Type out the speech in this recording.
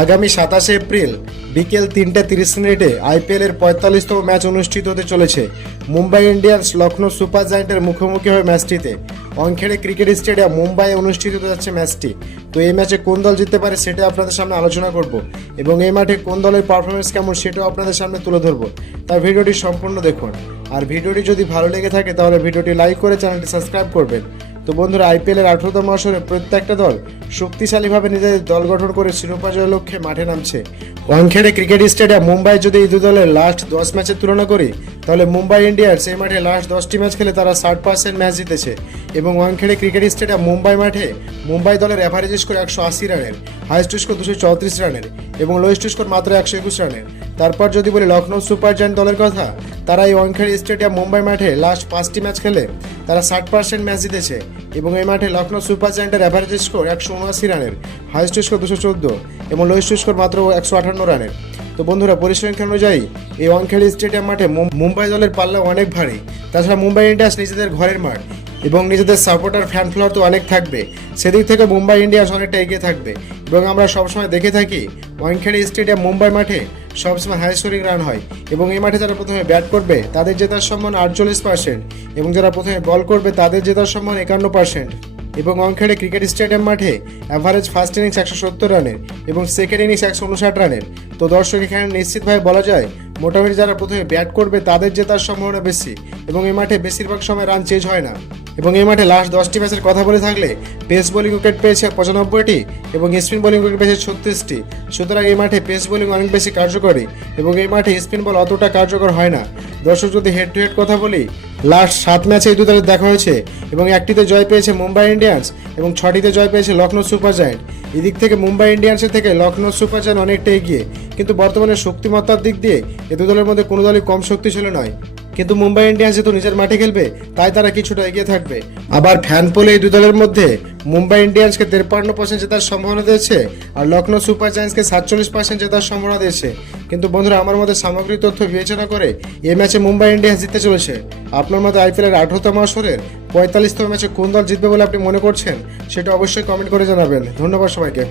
আগামী সাতাশে এপ্রিল বিকেল তিনটে তিরিশ মিনিটে আইপিএলের পঁয়তাল্লিশতম ম্যাচ অনুষ্ঠিত হতে চলেছে। মুম্বাই ইন্ডিয়ান্স লখনৌ সুপার জায়েন্টের মুখোমুখি হয়ে ম্যাচটিতে। অঙ্খেড়ে ক্রিকেট স্টেডিয়াম মুম্বাইয়ে অনুষ্ঠিত হতে যাচ্ছে ম্যাচটি। তো এই ম্যাচে কোন দল জিততে পারে সেটা আপনাদের সামনে আলোচনা করব এবং এই মাঠে কোন দলের পারফরমেন্স কেমন সেটাও আপনাদের সামনে তুলে ধরবো। তার ভিডিওটি সম্পূর্ণ দেখুন। আর ভিডিওটি যদি ভালো লেগে থাকে তাহলে ভিডিওটি লাইক করে চ্যানেলটি সাবস্ক্রাইব করবেন। তো বন্ধুরা আইপিএলের আঠারোতম আসরে প্রত্যেকটা দল শক্তিশালীভাবে নিজেদের দল গঠন করে শিরোপা জয়ের লক্ষ্যে মাঠে নামছে। ওয়াংখেড়ে ক্রিকেট স্টেডিয়াম মুম্বাই যদি এই দু দলের লাস্ট দশ ম্যাচের তুলনা করি, তাহলে মুম্বাই ইন্ডিয়ান্স এই মাঠে লাস্ট দশটি ম্যাচ খেলে তারা ষাট পার্সেন্ট ম্যাচ জিতেছে এবং ওয়াংখেড়ে ক্রিকেট স্টেডিয়াম মুম্বাই মাঠে মুম্বাই দলের অ্যাভারেজ স্কোর একশো আশি রানের হাইস্ট স্কোর দুশো চৌত্রিশ রানের এবং লোয়েস্ট স্কোর মাত্র একশো একুশ রানের। তারপর যদি বলি লখনৌ সুপার জায়ান্ট দলের কথা, তারা এই ওয়াংখেড়ে স্টেডিয়াম মুম্বাই মাঠে লাস্ট পাঁচটি ম্যাচ খেলে। তারা ষাট পার্সেন্ট ম্যাচ জিতেছে এবং এই মাঠে লখনৌ সুপার জায়ান্টের অ্যাভারেজ স্কোর একশো উনআশি রানের হাইস্ট স্কোর দুশো চোদ্দ এবং লোয়েস্ট স্কোর মাত্র একশো আটান্ন রানের। তো বন্ধুরা, পরিসংখ্যান অনুযায়ী এই ওয়াংখেড়ে স্টেডিয়াম মাঠে মুম্বাই দলের পাল্লা অনেক ভারী। তাছাড়া মুম্বাই ইন্ডিয়ান্স নিজেদের ঘরের মাঠ এবং নিজেদের সাপোর্টার ফ্যান ফ্লোয়ার তো অনেক থাকবে। সেদিক থেকে মুম্বাই ইন্ডিয়ান্স অনেকটা এগিয়ে থাকবে এবং আমরা সবসময় দেখে থাকি ওয়াংখেড়ে স্টেডিয়াম মুম্বাই মাঠে সবসময় হাই স্কোরিং রান হয় এবং এই মাঠে যারা প্রথমে ব্যাট করবে, তাদের জেতার সম্মান আটচল্লিশ পার্সেন্ট এবং যারা প্রথমে বল করবে, তাদের জেতার সম্মান একান্ন পার্সেন্ট এবং অংখেড়ে ক্রিকেট স্টেডিয়াম মাঠে অ্যাভারেজ ফার্স্ট ইনিংস একশো সত্তর রানের এবং সেকেন্ড ইনিংস একশো উনষাট রানের। তো দর্শক, এখানে নিশ্চিতভাবে বলা যায় মোটামুটি যারা প্রথমে ব্যাট করবে, তাদের জেতার সম্ভাবনা বেশি এবং এই মাঠে বেশিরভাগ সময় রান চেঞ্জ হয় না। এবং এই মাঠে লাস্ট দশটি ম্যাচের কথা বলে থাকলে পেস বোলিং উইকেট পেয়েছে পঁচানব্বইটি এবং স্পিন বোলিং উইকেট পেয়েছে ছত্রিশটি। সুতরাং এই মাঠে পেস বোলিং অনেক বেশি কার্যকরী এবং এই মাঠে স্পিন বল অতটা কার্যকর হয় না। দর্শক, যদি হেড টু হেড কথা বলি লাস্ট সাত ম্যাচে এই দু দলের দেখা হয়েছে এবং একটিতে জয় পেয়েছে মুম্বাই ইন্ডিয়ান্স এবং ছটিতে জয় পেয়েছে লখনৌ সুপার জায়েন্ট। এদিক থেকে মুম্বাই ইন্ডিয়ান্সের থেকে লখনৌ সুপার চ্যান অনেকটা এগিয়ে, কিন্তু বর্তমানে শক্তিমত্তার দিক দিয়ে এ দু দলের মধ্যে কোনো দলই কম শক্তিশালী নয়। কিন্তু মুম্বাই ইন্ডিয়ান্স যেহেতু নিজের মাঠে খেলবে, তাই তারা কিছুটা এগিয়ে থাকবে। আবার ফ্যান পোলে এই দু দলের মধ্যে মুম্বাই ইন্ডিয়ান্সকে তেপ্পান্ন পার্সেন্ট জেতার সম্ভাবনা দিয়েছে আর লখনৌ সুপার জায়ান্টসকে সাতচল্লিশ পার্সেন্ট জেতার সম্ভাবনা দিয়েছে। কিন্তু বন্ধুরা, আমার মধ্যে সামগ্রিক তথ্য বিবেচনা করে এই ম্যাচে মুম্বাই ইন্ডিয়ান্স জিততে চলেছে। আপনার মধ্যে আইপিএলের আঠারোতম আসরের পঁয়তাল্লিশতম ম্যাচে কোন দল জিতবে বলে আপনি মনে করছেন? সেটা অবশ্যই কমেন্ট করে জানাবেন। ধন্যবাদ সবাইকে।